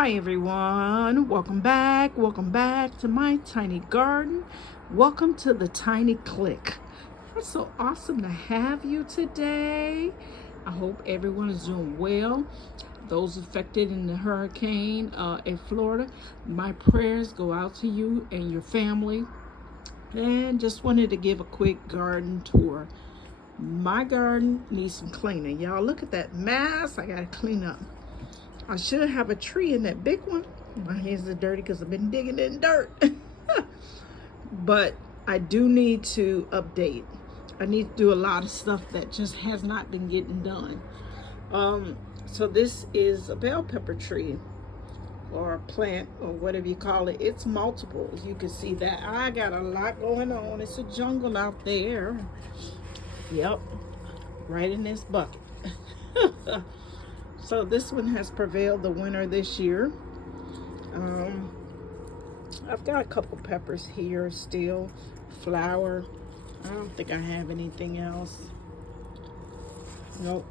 Hi everyone, welcome back to my tiny garden. Welcome to the Tiny Click. It's so awesome to have you today. I hope everyone is doing well. Those affected in the hurricane in Florida, my prayers go out to you and your family. And just wanted to give a quick garden tour. My garden needs some cleaning. Y'all look at that mess I gotta clean up. I should have a tree in that big one. My hands are dirty because I've been digging in dirt. But I do need to update. I need to do a lot of stuff that just has not been getting done. So this is a bell pepper tree or a plant or whatever you call it. It's multiple. You can see that I got a lot going on. It's a jungle out there. Yep, right in this bucket. So this one has prevailed the winter this year. I've got a couple peppers here still, flower. I don't think I have anything else. Nope,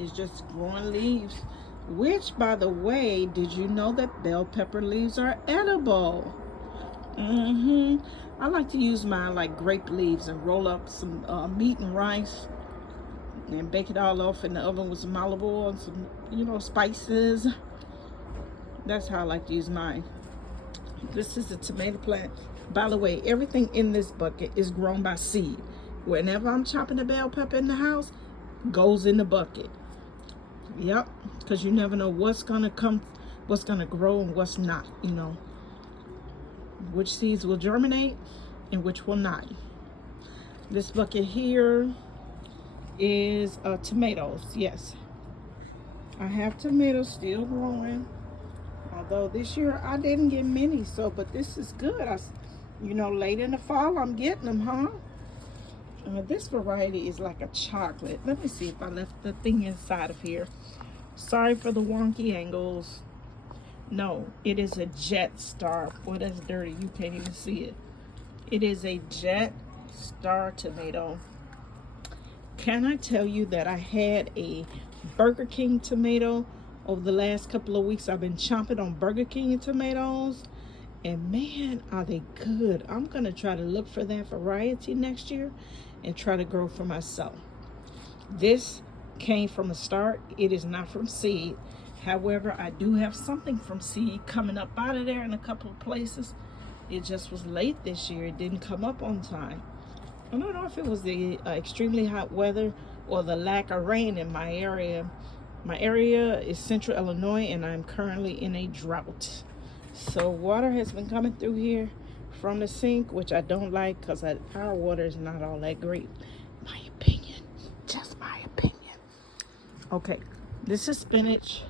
it's just growing leaves. Which, by the way, did you know that bell pepper leaves are edible? I like to use my grape leaves and roll up some meat and rice and bake it all off in the oven with some olive oil and some, spices. That's how I like to use mine. This is a tomato plant. By the way, everything in this bucket is grown by seed. Whenever I'm chopping a bell pepper in the house, goes in the bucket. Yep, because you never know what's gonna come, what's gonna grow and what's not, which seeds will germinate and which will not. This bucket here is tomatoes. Yes, I have tomatoes still growing, although this year I didn't get many, but this is good. Late in the fall I'm getting them, huh? This variety is like a chocolate. Let me see if I left the thing inside of here. Sorry for the wonky angles. No, it is a Jet Star. Boy, that's dirty, you can't even see it. It is a Jet Star tomato. Can I tell you that I had a Burger King tomato over the last couple of weeks? I've been chomping on Burger King tomatoes, and man, are they good. I'm gonna try to look for that variety next year and try to grow for myself. This came from a start. It is not from seed. However, I do have something from seed coming up out of there in a couple of places. It just was late this year. It didn't come up on time. I don't know if it was the extremely hot weather or the lack of rain in my area. My area is central Illinois, and I'm currently in a drought. So water has been coming through here from the sink, which I don't like because our water is not all that great. My opinion, just my opinion. Okay, this is spinach.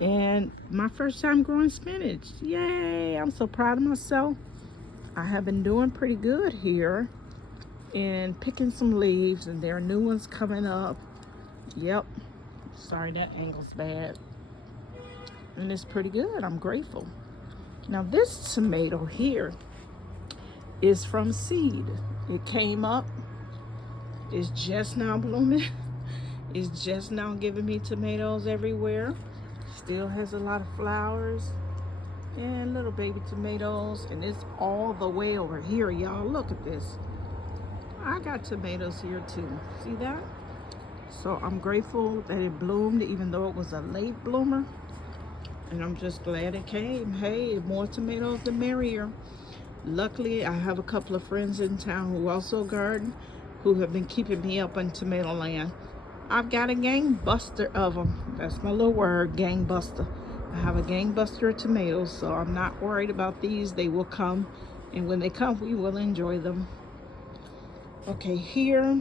And my first time growing spinach. Yay, I'm so proud of myself. I have been doing pretty good here and picking some leaves, and there are new ones coming up. Yep, sorry that angle's bad. And it's pretty good, I'm grateful. Now this tomato here is from seed. It came up, it's just now blooming. It's just now giving me tomatoes everywhere. Still has a lot of flowers and little baby tomatoes, and it's all the way over here, y'all. Look at this. I got tomatoes here too. See that? So I'm grateful that it bloomed, even though it was a late bloomer, and I'm just glad it came. Hey, more tomatoes the merrier. Luckily, I have a couple of friends in town who also garden, who have been keeping me up on tomato land. I've got a gangbuster of them. That's my little word, gangbuster. I have a gangbuster of tomatoes, so I'm not worried about these. They will come, and when they come, we will enjoy them. Okay, here,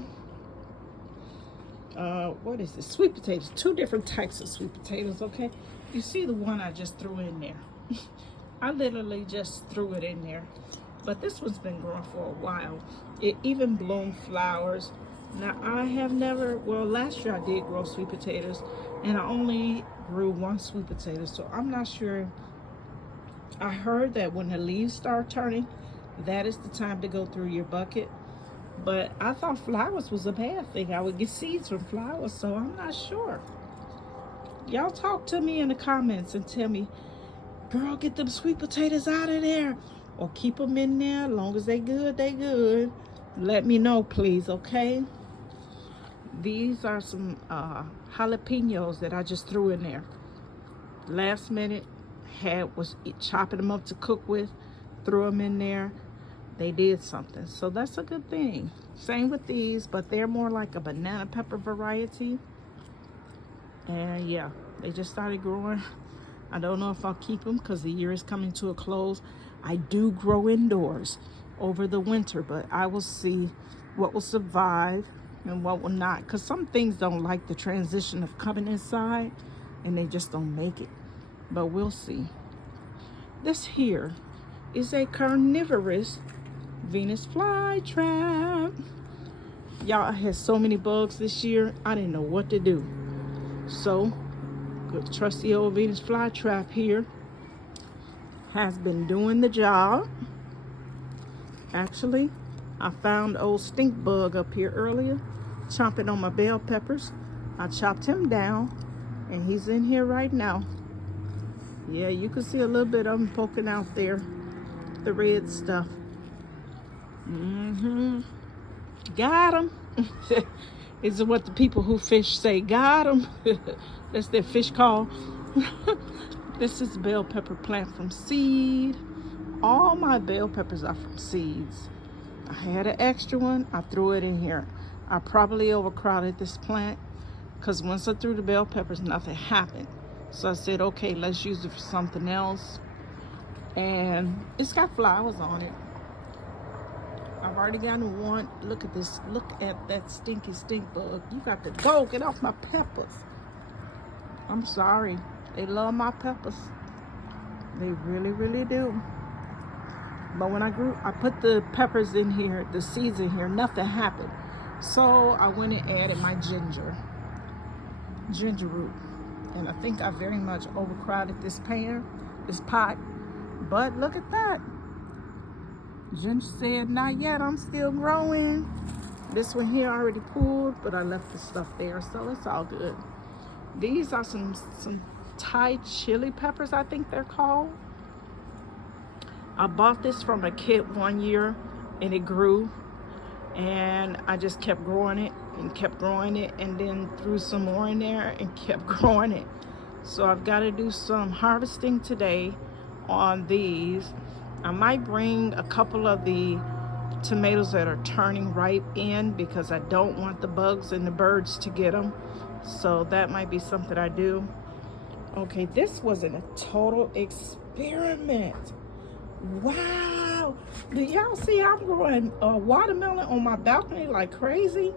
what is this? Sweet potatoes. Two different types of sweet potatoes, okay? You see the one I just threw in there. I literally just threw it in there. But this one's been growing for a while. It even bloomed flowers. Now, I have never, well, last year I did grow sweet potatoes, and I only grew one sweet potato, so I'm not sure. I heard that when the leaves start turning, that is the time to go through your bucket. But I thought flowers was a bad thing. I would get seeds from flowers, so I'm not sure. Y'all talk to me in the comments and tell me, girl, get them sweet potatoes out of there, or keep them in there. As long as they good, they good. Let me know, please, okay? These are some jalapenos that I just threw in there. Last minute, was chopping them up to cook with, threw them in there. They did something, so that's a good thing. Same with these, but they're more like a banana pepper variety. And yeah, they just started growing. I don't know if I'll keep them because the year is coming to a close. I do grow indoors over the winter, but I will see what will survive and what will not, because some things don't like the transition of coming inside and they just don't make it, but we'll see. This here is a carnivorous Venus flytrap. Y'all, I had so many bugs this year, I didn't know what to do. So good trusty old Venus flytrap here has been doing the job. Actually, I found old stink bug up here earlier chomping on my bell peppers. I chopped him down and he's in here right now. Yeah, you can see a little bit of him poking out there, the red stuff. Got him. Is what the people who fish say, got him. That's their fish call. This is bell pepper plant from seed. All my bell peppers are from seeds. I had an extra one, I threw it in here. I probably overcrowded this plant because once I threw the bell peppers, nothing happened. So I said, okay, let's use it for something else. And it's got flowers on it. I've already gotten one. Look at this. Look at that stinky stink bug. You got to go. Get off my peppers. I'm sorry. They love my peppers. They really, really do. But when I put the peppers in here, the seeds in here, nothing happened. So I went and added my ginger root. And I think I very much overcrowded this pot. But look at that. Ginger said, not yet, I'm still growing. This one here I already pulled, but I left the stuff there, so it's all good. These are some Thai chili peppers, I think they're called. I bought this from a kit one year and it grew, and I just kept growing it and kept growing it, and then threw some more in there and kept growing it. So I've got to do some harvesting today on these. I might bring a couple of the tomatoes that are turning ripe in because I don't want the bugs and the birds to get them. So that might be something I do. Okay, this wasn't a total experiment. Wow. Do y'all see I'm growing watermelon on my balcony like crazy?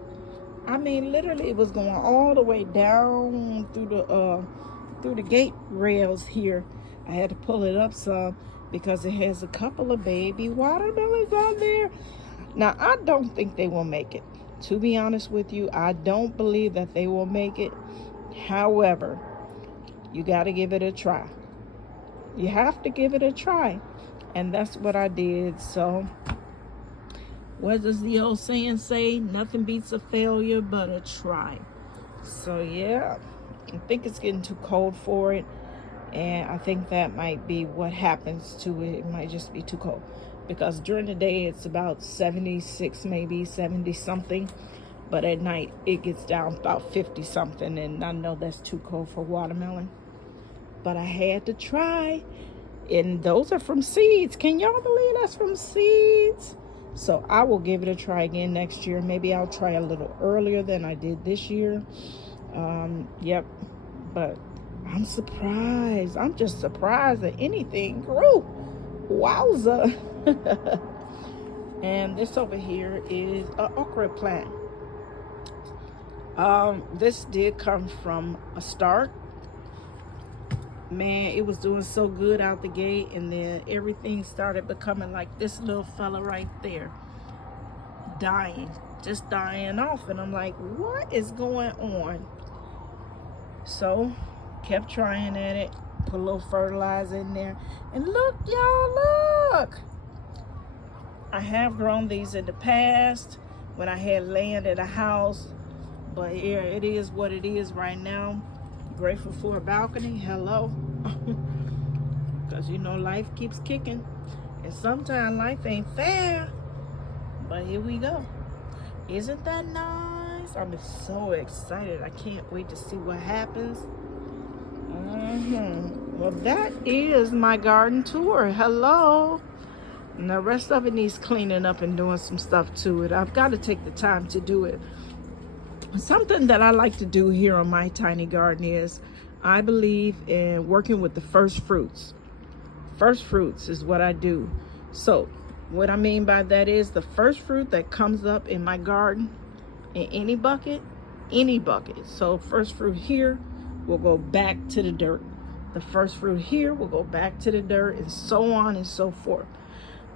I mean, literally it was going all the way down through the gate rails here. I had to pull it up some because it has a couple of baby watermelons on there. Now, I don't think they will make it. To be honest with you, I don't believe that they will make it. However, you got to give it a try. You have to give it a try. And that's what I did. So, what does the old saying say? Nothing beats a failure but a try. So, yeah, I think it's getting too cold for it. And I think that might be what happens to it. It might just be too cold. Because during the day, it's about 76, maybe 70 something. But at night, it gets down about 50 something. And I know that's too cold for watermelon. But I had to try. And those are from seeds. Can y'all believe that's from seeds? So I will give it a try again next year. Maybe I'll try a little earlier than I did this year. Yep. But I'm surprised. I'm just surprised that anything grew. Wowza. And this over here is an okra plant. This did come from a start. Man, it was doing so good out the gate, and then everything started becoming like this little fella right there, just dying off. And I'm like, what is going on? So kept trying at it, put a little fertilizer in there, and look, y'all, look. I have grown these in the past when I had land at a house, but here it is what it is right now. Grateful for a balcony. Hello. Because you know life keeps kicking. And sometimes life ain't fair. But here we go. Isn't that nice? I'm so excited. I can't wait to see what happens. Well, that is my garden tour. Hello. And the rest of it needs cleaning up and doing some stuff to it. I've got to take the time to do it. Something that I like to do here on my tiny garden is I believe in working with the first fruits. First fruits is what I do. So what I mean by that is the first fruit that comes up in my garden in any bucket. So first fruit here will go back to the dirt. The first fruit here will go back to the dirt, and so on and so forth.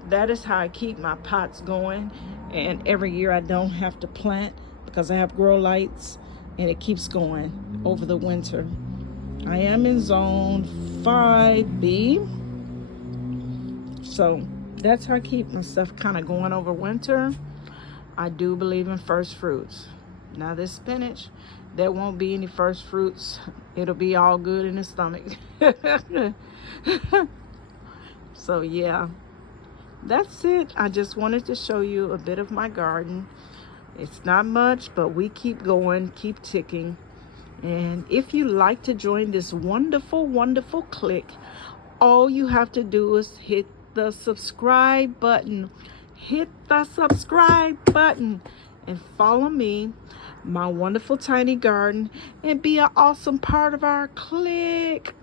That is how I keep my pots going. And every year I don't have to plant because I have grow lights, and it keeps going over the winter. I am in zone 5B. So that's how I keep my stuff kind of going over winter. I do believe in first fruits. Now this spinach, there won't be any first fruits. It'll be all good in the stomach. So yeah, that's it. I just wanted to show you a bit of my garden. It's not much, but we keep going, keep ticking. And if you like to join this wonderful clique, all you have to do is hit the subscribe button. Hit the subscribe button and follow me, my wonderful tiny garden, and be an awesome part of our clique.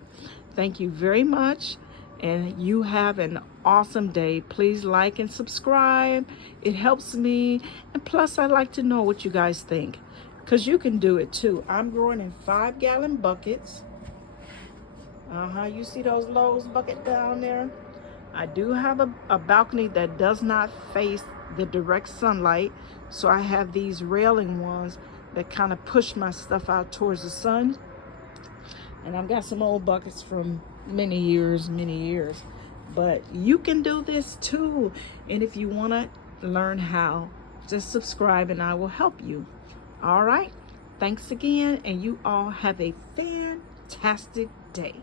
Thank you very much, and you have an awesome day. Please like and subscribe. It helps me, and plus I like to know what you guys think, because you can do it too. I'm growing in 5-gallon buckets. You see those Lowe's bucket down there? I do have a balcony that does not face the direct sunlight, so I have these railing ones that kind of push my stuff out towards the sun. And I've got some old buckets from many years. But you can do this too. And if you want to learn how, just subscribe and I will help you. All right. Thanks again, and you all have a fantastic day.